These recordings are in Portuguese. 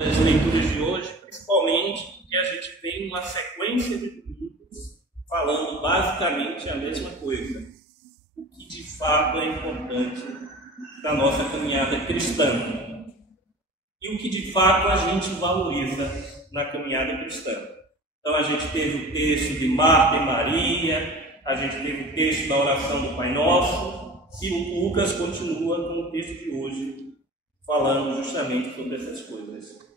As leituras de hoje, principalmente porque a gente tem uma sequência de vídeos falando basicamente a mesma coisa, o que de fato é importante da nossa caminhada cristã e o que de fato a gente valoriza na caminhada cristã. Então a gente teve o texto de Marta e Maria, a gente teve o texto da oração do Pai Nosso, e o Lucas continua com o texto de hoje, falando justamente sobre essas coisas.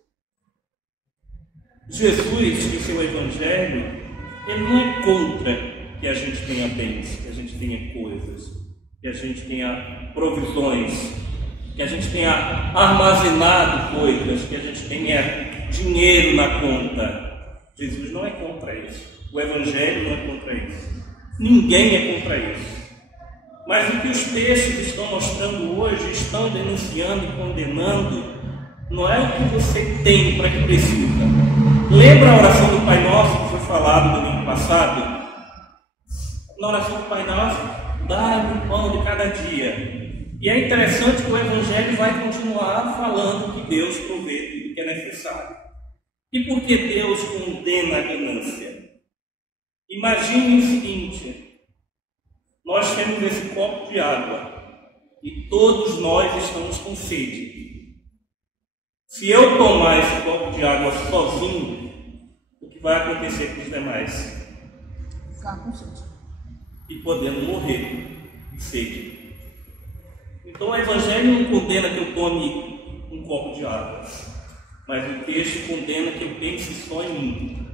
Jesus, em seu Evangelho, ele não é contra que a gente tenha bens, que a gente tenha coisas, que a gente tenha provisões, que a gente tenha armazenado coisas, que a gente tenha dinheiro na conta. Jesus não é contra isso. O Evangelho não é contra isso. Ninguém é contra isso. Mas o que os textos estão mostrando hoje, estão denunciando e condenando, não é o que você tem para que precisa. Lembra a oração do Pai Nosso que foi falado no domingo passado? Na oração do Pai Nosso, dá-me o pão de cada dia. E é interessante que o Evangelho vai continuar falando que Deus provê tudo que é necessário. E por que Deus condena a ganância? Imagine o seguinte: nós temos esse copo de água e todos nós estamos com sede. Se eu tomar esse copo de água sozinho, o que vai acontecer com os demais? Ficar com sede. E podendo morrer de sede. Então o Evangelho não condena que eu tome um copo de água, mas o texto condena que eu pense só em mim.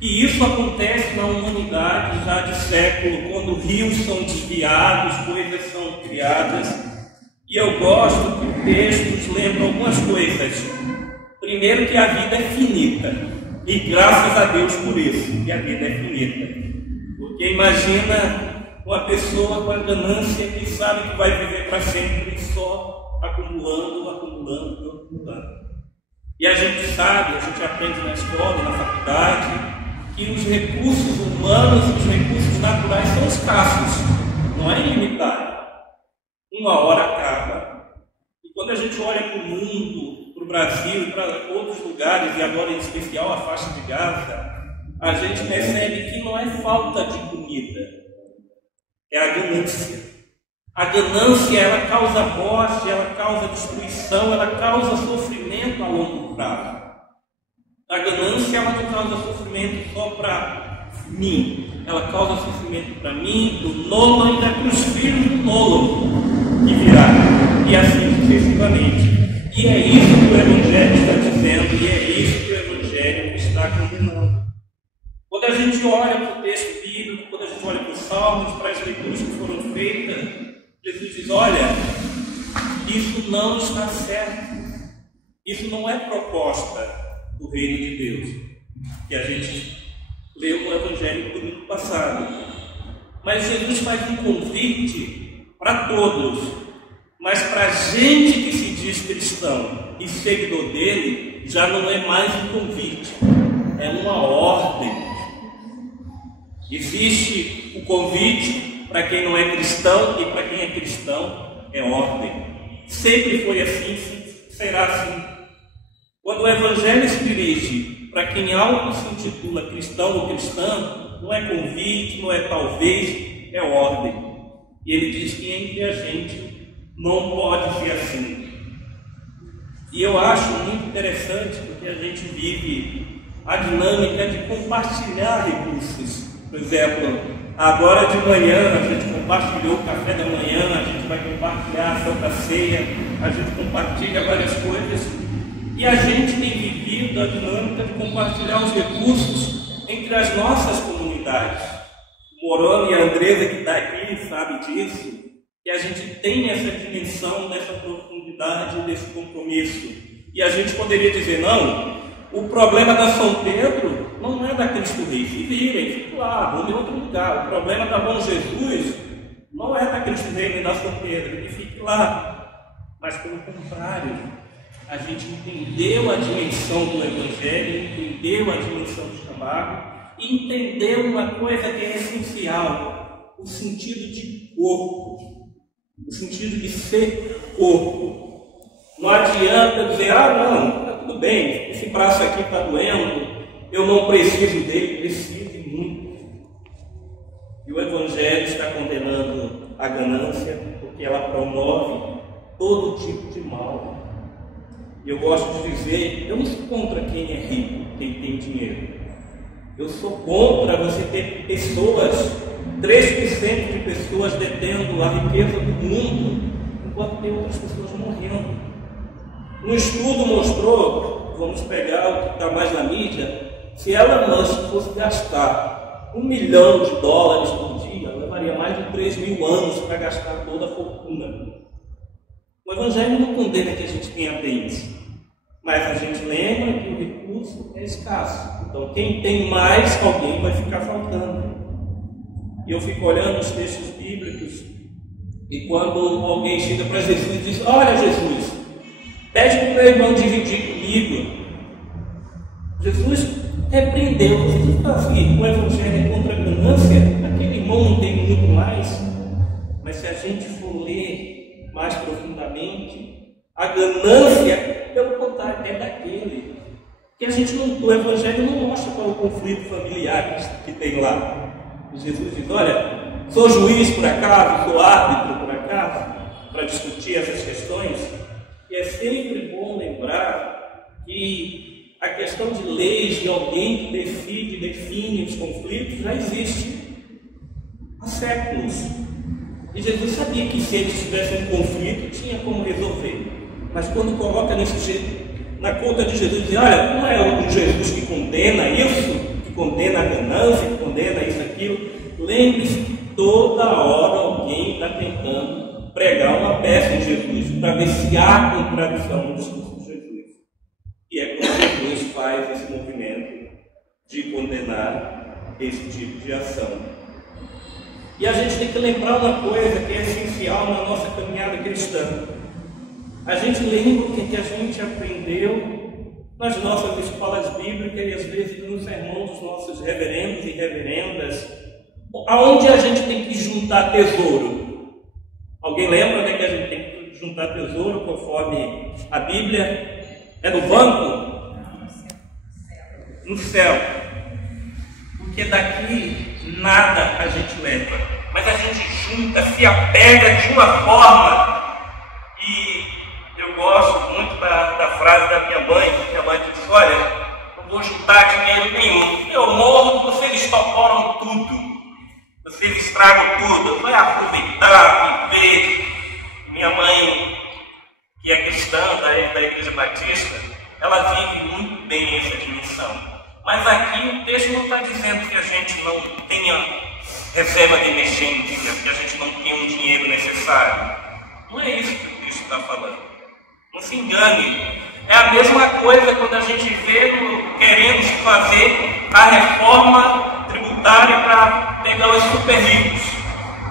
E isso acontece na humanidade já de século, quando rios são desviados, coisas são criadas. E eu gosto que o texto nos lembra algumas coisas. Primeiro, que a vida é finita. E graças a Deus por isso, que a vida é finita. Porque imagina uma pessoa com a ganância que sabe que vai viver para sempre só acumulando, acumulando, acumulando. E a gente sabe, a gente aprende na escola, na faculdade, que os recursos humanos e os recursos naturais são escassos, não é ilimitado. Uma hora acaba. E quando a gente olha para o mundo, para o Brasil e para outros lugares, e agora em especial a faixa de Gaza, a gente percebe que não é falta de comida, é a ganância. A ganância, ela causa morte, ela causa destruição, ela causa sofrimento a longo prazo. A ganância, ela não causa sofrimento só para mim, ela causa sofrimento para mim, do Nolan e para os filhos do Nolan que virá, e assim sucessivamente. E é isso que o Evangelho está dizendo, e é isso que o Evangelho está condenando. Quando a gente olha para o texto bíblico, quando a gente olha para os salmos, para as leituras que foram feitas, Jesus diz: olha, isso não está certo, isso não é proposta do reino de Deus, que a gente leu no Evangelho do domingo passado. Mas Jesus faz um convite para todos, mas para a gente que se diz cristão e seguidor dele, já não é mais um convite, é uma ordem. Existe o convite para quem não é cristão, e para quem é cristão é ordem. Sempre foi assim, será assim. Quando o Evangelho se dirige para quem algo se intitula cristão ou cristã, não é convite, não é talvez, é ordem. E ele diz que entre a gente não pode ser assim. E eu acho muito interessante porque a gente vive a dinâmica de compartilhar recursos. Por exemplo, agora de manhã a gente compartilhou o café da manhã, a gente vai compartilhar a Santa Ceia, a gente compartilha várias coisas. E a gente tem vivido a dinâmica de compartilhar os recursos entre as nossas comunidades. Morano e a Andresa, que está aqui, sabe disso, que a gente tem essa dimensão, dessa profundidade, desse compromisso. E a gente poderia dizer: não, o problema da São Pedro não é da Cristo Rei, se virem, fiquem lá, vão em outro lugar. O problema da Bom Jesus não é da Cristo Rei nem da São Pedro, que fique lá. Mas pelo contrário, a gente entendeu a dimensão do Evangelho, entendeu a dimensão do chamado, e entendeu uma coisa que é essencial: o sentido de corpo, o sentido de ser corpo. Não adianta dizer: ah, não, tudo bem, esse braço aqui está doendo, eu não preciso dele, preciso muito. E o Evangelho está condenando a ganância, porque ela promove todo tipo de mal. E eu gosto de dizer, eu não sou contra quem é rico, quem tem dinheiro. Eu sou contra você ter pessoas, 3% de pessoas detendo a riqueza do mundo, enquanto tem outras pessoas morrendo. Um estudo mostrou, vamos pegar o que está mais na mídia, se Elon Musk fosse gastar $1 milhão por dia, levaria mais de 3.000 anos para gastar toda a fortuna. O Evangelho não condena que a gente tenha bens, mas a gente lembra que o recurso é escasso. Então, quem tem mais, alguém vai ficar faltando. E eu fico olhando os textos bíblicos, e quando alguém chega para Jesus e diz: olha, Jesus, pede para o meu irmão dividir comigo. Jesus repreendeu. Jesus está assim, o Evangelho é contra a ganância, aquele irmão não tem muito mais. Mas se a gente for ler mais profundamente, a ganância, pelo contrário, é daquele que a gente não, o Evangelho não mostra qual é o conflito familiar que tem lá. E Jesus diz: olha, sou juiz por acaso, sou árbitro por acaso, para discutir essas questões. E é sempre bom lembrar que a questão de leis, de alguém que decide, define os conflitos, já existe há séculos. E Jesus sabia que se eles tivessem um conflito, tinha como resolver. Mas quando coloca nesse jeito, na conta de Jesus, diz: olha, não é um Jesus que condena isso, que condena a ganância, que condena isso, aquilo. Lembre-se que toda hora alguém está tentando pregar uma peça em Jesus, para ver se há contradição no discurso de Jesus. E é quando Jesus faz esse movimento de condenar esse tipo de ação. E a gente tem que lembrar uma coisa que é essencial na nossa caminhada cristã. A gente lembra o que a gente aprendeu nas nossas escolas bíblicas e às vezes nos sermões dos nossos reverendos e reverendas, aonde a gente tem que juntar tesouro. Alguém lembra onde é que a gente tem que juntar tesouro conforme a Bíblia? É no banco? No céu. Porque daqui nada a gente leva, mas a gente junta, se apega de uma forma. E eu gosto muito da frase da minha mãe disse: olha, não vou juntar dinheiro nenhum, eu morro, vocês estocoram tudo, vocês estragam tudo, vai aproveitar, viver. Minha mãe, que é cristã da Igreja Batista, ela vive muito bem essa dimensão. Mas aqui o texto não está dizendo que a gente não tenha reserva de emergência, que a gente não tenha um dinheiro necessário. Não é isso que o texto está falando. Não se engane. É a mesma coisa quando a gente vê querendo se fazer a reforma tributária para pegar os super ricos.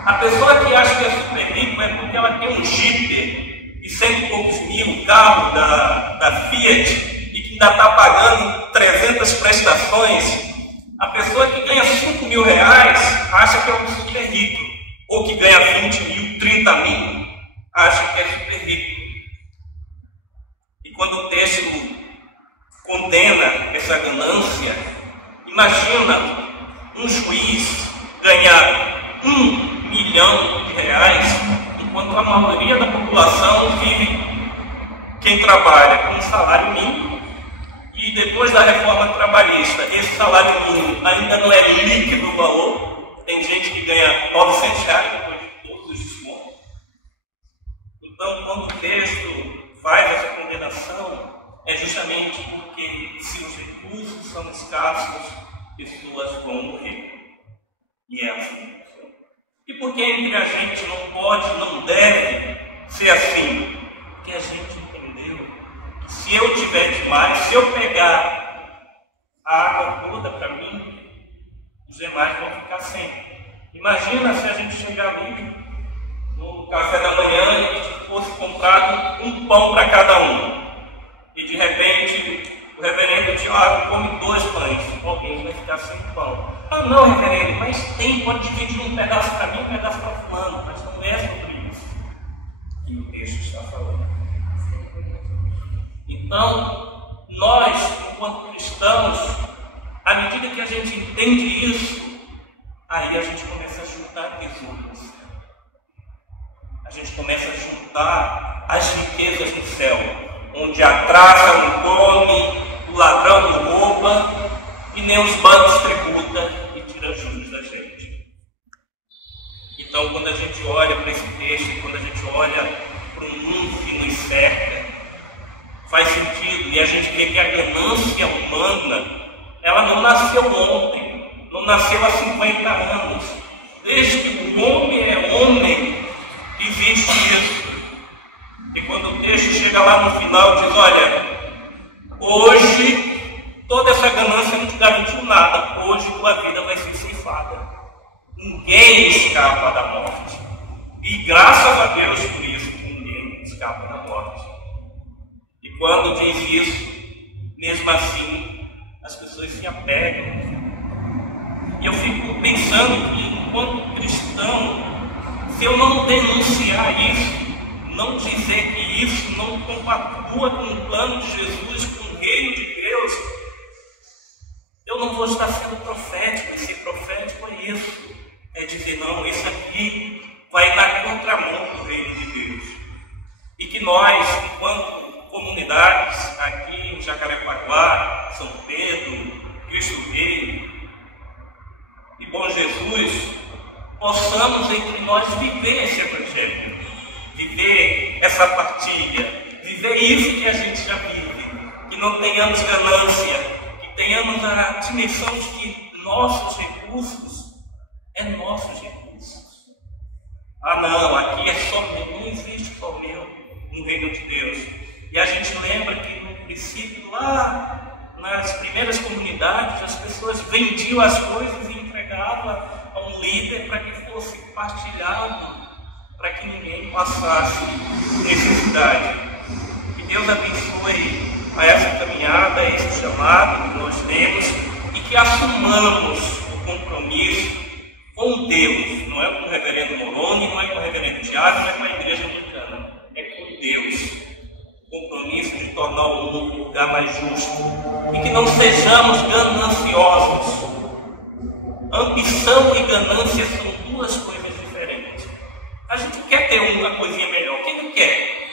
A pessoa que acha que é super rico é porque ela tem um Jeep e 100 e poucos mil, carro da Fiat, e que ainda está pagando 300 prestações. A pessoa que ganha 5 mil reais acha que é um super rico, ou que ganha 20 mil, 30 mil, acha que é super rico. E quando o texto condena essa ganância, imagina um juiz ganhar 1 milhão de reais, enquanto a maioria da população vive, quem trabalha com um salário mínimo. E depois da reforma trabalhista, esse salário mínimo ainda não é líquido o valor. Tem gente que ganha 900 reais depois de todos os descontos. Então, quando o texto faz essa condenação, é justamente porque se os recursos são escassos, pessoas vão morrer. E é assim que funciona. E por que entre a gente não pode, não deve ser assim? Porque a gente entendeu que se eu tiver demais, se eu pegar a água toda para mim, os demais vão ficar sem. Imagina se a gente chegar ali no café da manhã e fosse comprado um pão para cada um. E de repente o reverendo Tiago come 2 pães. Alguém vai ficar sem pão. Ah não, reverendo, mas pode dividir um pedaço para mim, um pedaço para fulano. Mas não é sobre isso que o texto está falando. Então, nós, enquanto cristãos, à medida que a gente entende isso, aí a gente começa a juntar tesouros. A gente começa a juntar as riquezas do céu, onde a traça não come, o ladrão não rouba, e nem os bancos tributam e tiram juros da gente. Então, quando a gente olha para esse texto, quando a gente olha para um mundo que nos cerca, faz sentido, e a gente vê que a ganância humana, ela não nasceu ontem, não nasceu há 50 anos. Desde que o homem é homem, existe isso. E quando o texto chega lá no final, diz: olha, hoje toda essa ganância não te garantiu nada, hoje tua vida vai ser ceifada. Ninguém escapa da morte. E graças a Deus por isso, ninguém escapa da morte. E quando diz isso, mesmo assim, as pessoas se apegam. E eu fico pensando que, enquanto cristão, se eu não denunciar isso, não dizer que isso não compatua com o plano de Jesus, com o reino de Deus, eu não vou estar sendo profético. E ser profético é isso. É dizer: não, isso aqui vai na contramão do reino de Deus. E que nós, enquanto comunidades, aqui em Jacarepaguá, São Pedro, Cristo Rei e Bom Jesus, possamos entre nós viver esse evangelho, viver essa partilha, viver isso que a gente já vive, que não tenhamos ganância, que tenhamos a dimensão de que nossos recursos é nossos recursos. Ah não, aqui é só meu, não existe só meu no reino de Deus. E a gente lembra que no princípio, lá nas primeiras comunidades, as pessoas vendiam as coisas e entregavam a um líder para que fosse partilhado, para que ninguém passasse necessidade. Que Deus abençoe a essa caminhada, a esse chamado que nós temos, e que assumamos o compromisso com Deus. Não é com o reverendo Moroni, não é com o reverendo Tiago, não é com a igreja anglicana, é com Deus. Compromisso de tornar o mundo um lugar mais justo, e que não sejamos gananciosos. Ambição e ganância são duas coisas diferentes. A gente quer ter uma coisinha melhor, quem não quer?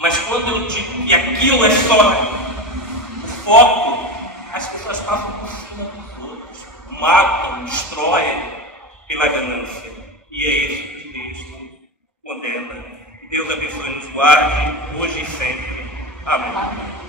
Mas quando eu digo que aquilo é só o foco, as pessoas passam por cima dos outros, matam, destroem pela ganância. E é isso que Deus condena. Que Deus abençoe e nos guarde, hoje e sempre. Amém.